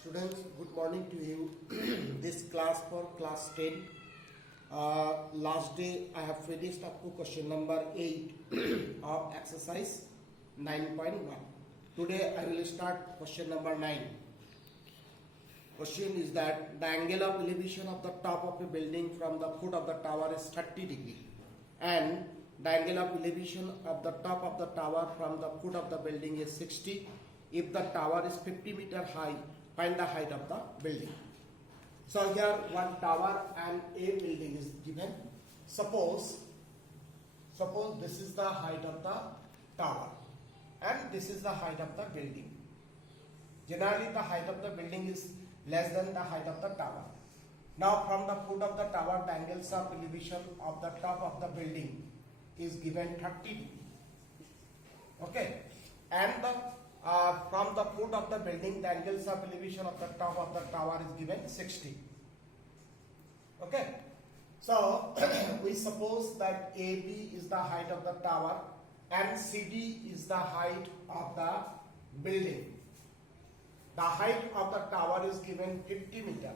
Students, good morning to you. This class for class 10. Last day I have finished up to question number 8 of exercise 9.1. Today I will start question number 9. Question is that the angle of elevation of the top of a building from the foot of the tower is 30 degree and the angle of elevation of the top of the tower from the foot of the building is 60. If the tower is 50 meter high, find the height of the building. So here one tower and a building is given. Suppose this is the height of the tower and this is the height of the building. Generally the height of the building is less than the height of the tower. Now from the foot of the tower, the angles of elevation of the top of the building is given 30 degree. Okay, and from the foot of the building, the angles of elevation of the top of the tower is given 60. Okay, so we suppose that AB is the height of the tower and CD is the height of the building. The height of the tower is given 50 meter.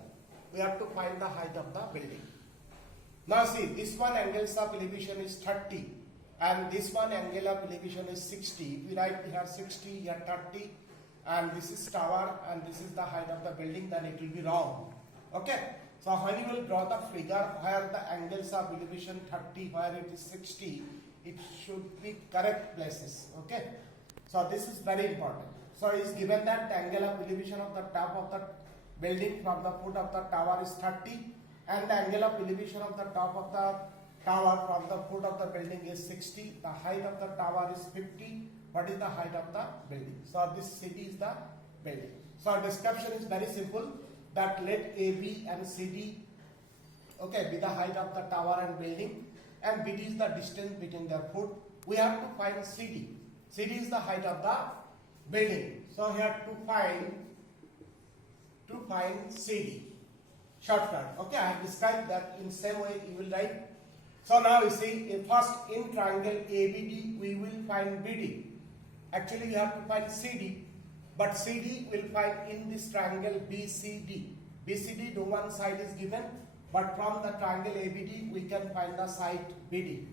We have to find the height of the building. Now see, this one angles of elevation is 30 and this one angle of elevation is 60. If we write here 60, here 30 and this is tower and this is the height of the building, then it will be wrong. Okay, so when you will draw the figure where the angles of elevation 30, where it is 60, it should be correct places. Okay, so this is very important. So it is given that the angle of elevation of the top of the building from the foot of the tower is 30 and the angle of elevation of the top of the tower from the foot of the building is 60. The height of the tower is 50. What is the height of the building? So this CD is the building. So our description is very simple, that let AB and CD be the height of the tower and building, and BD is the distance between their foot. We have to find CD. CD is the height of the building. So here to find CD. Shortcut. Okay, I have described that in same way you will write. So now you see, first in triangle ABD we will find BD. Actually we have to find CD, but CD will find in this triangle BCD. BCD no one side is given, but from the triangle ABD we can find the side BD.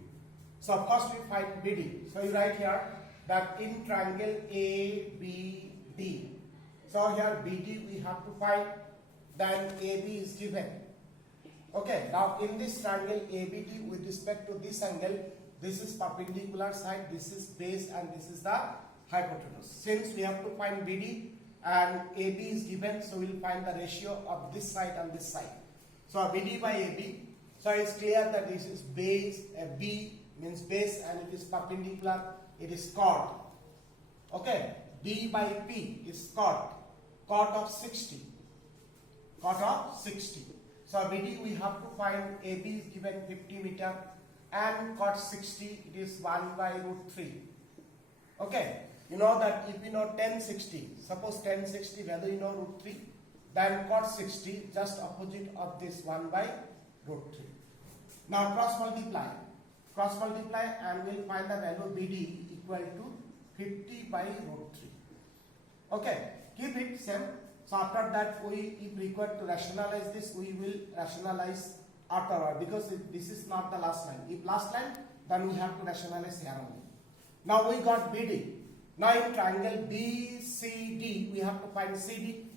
So first we find BD. So you write here that in triangle ABD. So here BD we have to find, then AB is given. Okay, now in this triangle ABD with respect to this angle, this is perpendicular side, this is base and this is the hypotenuse. Since we have to find BD and AB is given, so we will find the ratio of this side and this side. So BD by AB, so it's clear that this is base, B means base and it is perpendicular, it is chord. Okay, D by P is chord of 60. Chord of 60. So BD we have to find AB is given 50 meter and chord 60, it is 1 by root 3. Okay, you know that if you know 1060, suppose 1060 value you know root 3, then chord 60 just opposite of this 1 by root 3. Now cross multiply and we'll find the value BD equal to 50 by root 3. Okay, keep it same. So after that, if required to rationalize this, we will rationalize afterward, because this is not the last line. If last line, then we have to rationalize here only. Now we got BD. Now in triangle BCD, we have to find CD.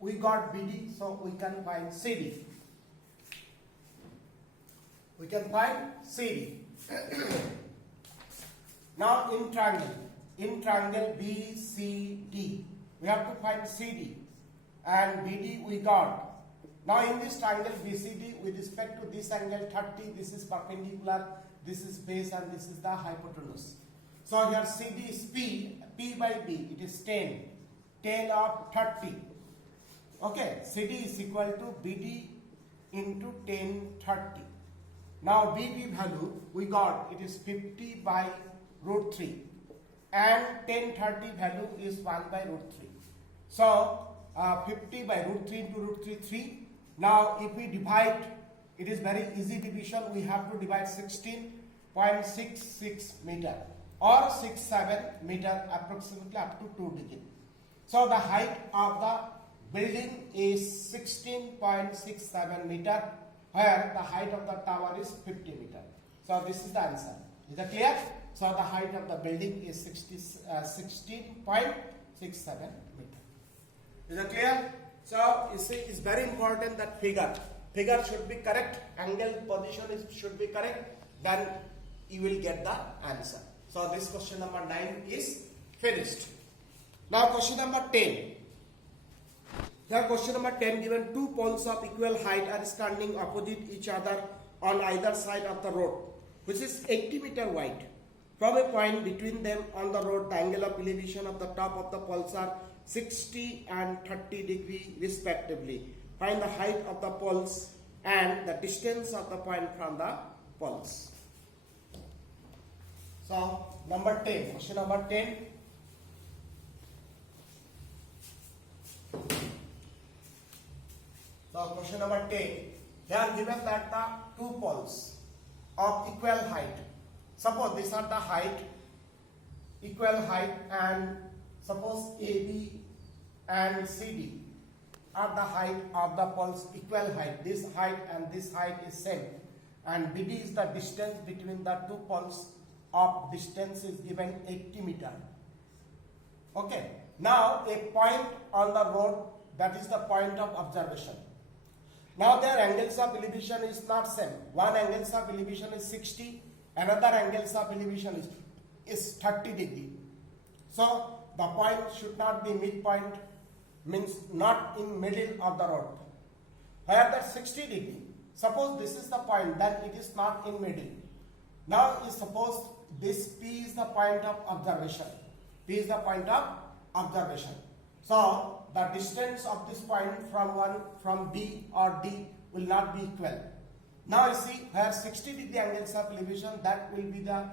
We got BD, so we can find CD. We can find CD. Now in triangle BCD, we have to find CD. And BD we got. Now in this triangle BCD with respect to this angle 30, this is perpendicular, this is base and this is the hypotenuse. So here CD is P by B, it is 10 of 30. Okay, CD is equal to BD into 10 30. Now BD value we got, it is 50 by root 3 and 10 30 value is 1 by root 3. So 50 by root 3 into root 3, 3. Now if we divide, it is very easy division. We have to divide 16.66 meter or 67 meter approximately up to 2 digits. So the height of the building is 16.67 meter, where the height of the tower is 50 meter. So this is the answer. Is that clear? So the height of the building is 16.67 meter. Is that clear? So you see, it's very important that figure should be correct, angle position should be correct, then you will get the answer. So this question number 9 is finished. Now question number 10. Here question number 10 given two poles of equal height are standing opposite each other on either side of the road, which is 80 meter wide. From a point between them on the road, the angle of elevation of the top of the poles are 60 and 30 degree respectively. Find the height of the poles and the distance of the point from the poles. So number 10, question number 10. So question number 10, here given that the two poles of equal height, suppose these are the height, equal height, and suppose AB and CD are the height of the poles equal height. This height and this height is same, and BD is the distance between the two poles of distance is given 80 meter. Okay, now a point on the road, that is the point of observation. Now their angles of elevation is not same. One angles of elevation is 60, another angles of elevation is 30 degree. So the point should not be midpoint, means not in middle of the road. Where that 60 degree, suppose this is the point, then it is not in middle. Now suppose this P is the point of observation. P is the point of observation. So the distance of this point from B or D will not be equal. Now you see, where 60 degree angles of elevation, that will be the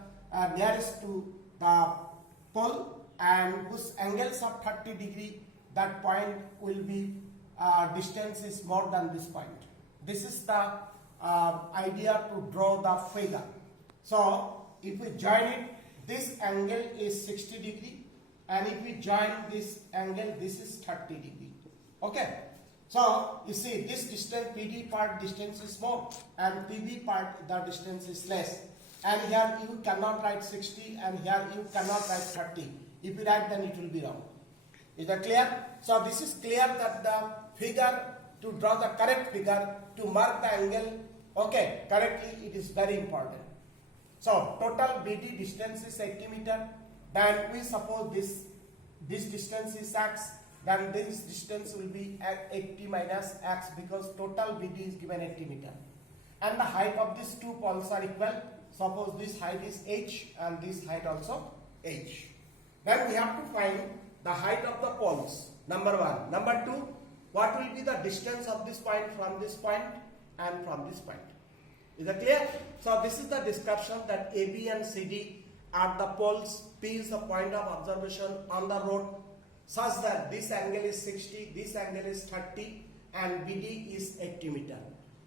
nearest to the pole, and whose angles of 30 degree, that point will be distance is more than this point. This is the idea to draw the figure. So if we join it, this angle is 60 degree, and if we join this angle, this is 30 degree. Okay, so you see this distance, PD part distance is more, and PB part the distance is less, and here you cannot write 60 and here you cannot write 30. If you write, then it will be wrong. Is that clear? So this is clear that the figure, to draw the correct figure, to mark the angle correctly, it is very important. So total BD distance is 80 meter. Then we suppose this distance is x, then this distance will be 80 minus x, because total BD is given 80 meter. And the height of these two poles are equal. Suppose this height is h and this height also h. Then we have to find the height of the poles, number 1. Number 2, what will be the distance of this point from this point and from this point. Is that clear? So this is the description that AB and CD are the poles, P is the point of observation on the road, such that this angle is 60, this angle is 30, and BD is 80 meter.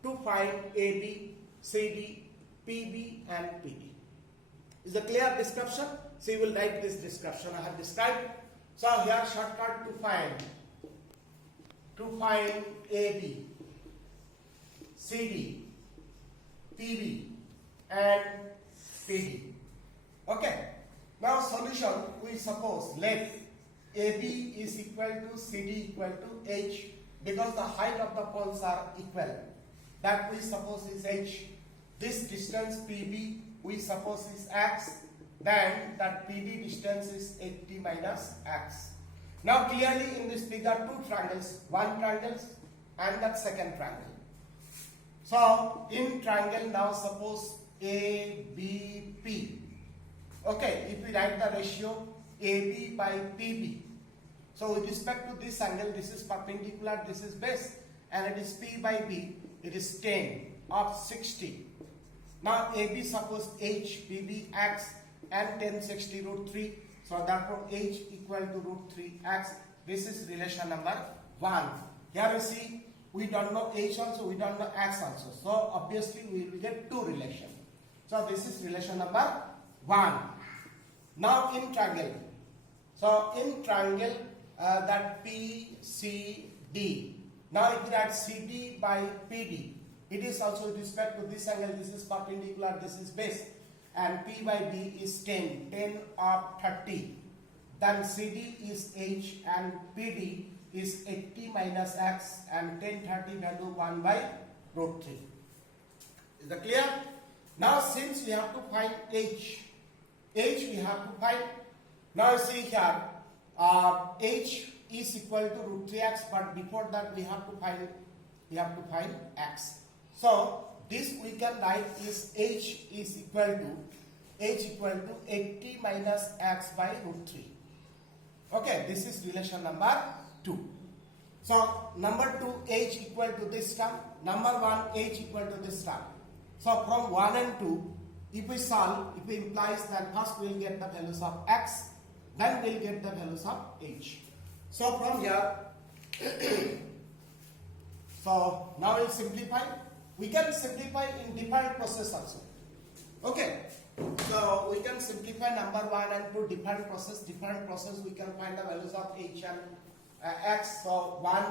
To find AB, CD, PB and PD. Is a clear description? So you will write this description I have described. So here shortcut to find AB, CD, PB and PD. Okay. Now solution, we suppose let AB is equal to CD equal to H, because the height of the poles are equal. That we suppose is H. This distance PB we suppose is X. Then that PD distance is 80 minus X. Now clearly in this figure, two triangles, one triangle and that second triangle. So in triangle, now suppose ABP. Okay, if we write the ratio AB by PB. So with respect to this angle, this is perpendicular, this is base, and it is P by B, it is 10 of 60. Now AB suppose H, PB, X, and 10, 60 root 3. So therefore H equal to root 3x. This is relation number 1. Here you see, we don't know H also, we don't know X also. So obviously we will get two relations. So this is relation number 1. Now in triangle. So in triangle that PCD D. Now if you add CD by PD, it is also with respect to this angle, this is perpendicular, this is base, and P by D is 10 of 30. Then CD is H and PD is 80 minus X, and 10 30 value 1 by root 3. Is that clear? Now since we have to find H we have to find. Now see here, H is equal to root 3x, but before that we have to find x. So this we can write is H equal to 80 minus x by root 3. Okay, this is relation number 2. So number 2, H equal to this term. Number 1, H equal to this term. So from 1 and 2, if we solve, if we implies that first we will get the values of x, then we will get the values of H. So from here, so now we will simplify. We can simplify in different process also. Okay. So we can simplify number 1 and 2 different process we can find the values of H and x. So 1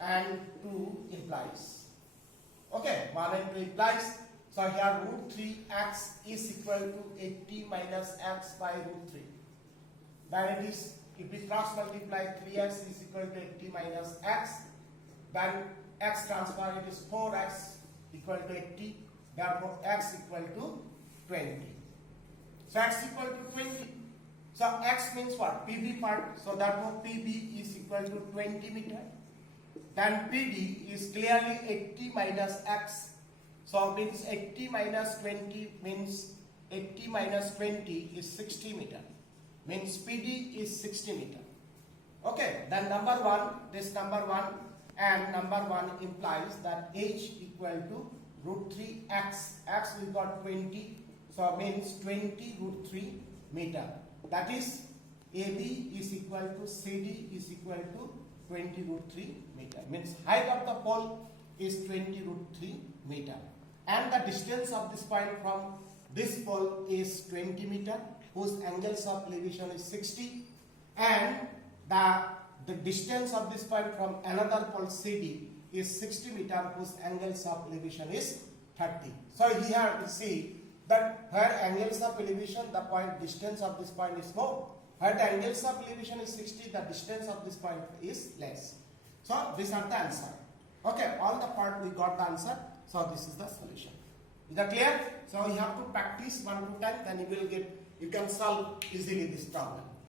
and 2 implies. Okay, 1 and 2 implies. So here root 3x is equal to 80 minus x by root 3. Then it is, if we cross multiply, 3x is equal to 80 minus x. Then x transfer, it is 4x equal to 80. Therefore x equal to 20. So x equal to 20. So x means what? PB part. So therefore PB is equal to 20 meter. Then PD is clearly 80 minus x. So means 80 minus 20 means 80 minus 20 is 60 meter. Means PD is 60 meter. Okay. Then number 1, this number 1 and number 1 implies that H equal to root 3x. X we got 20. So means 20 root 3 meter. That is AB is equal to CD is equal to 20 root 3 meter. Means height of the pole is 20 root 3 meter. And the distance of this point from this pole is 20 meter, whose angles of elevation is 60. And the distance of this point from another pole CD is 60 meter, whose angles of elevation is 30. So here we see that where angles of elevation, the point distance of this point is more. Where the angles of elevation is 60, the distance of this point is less. So these are the answer. Okay, all the part we got the answer. So this is the solution. Is that clear? So you have to practice 1 to 10, then you can solve easily this problem.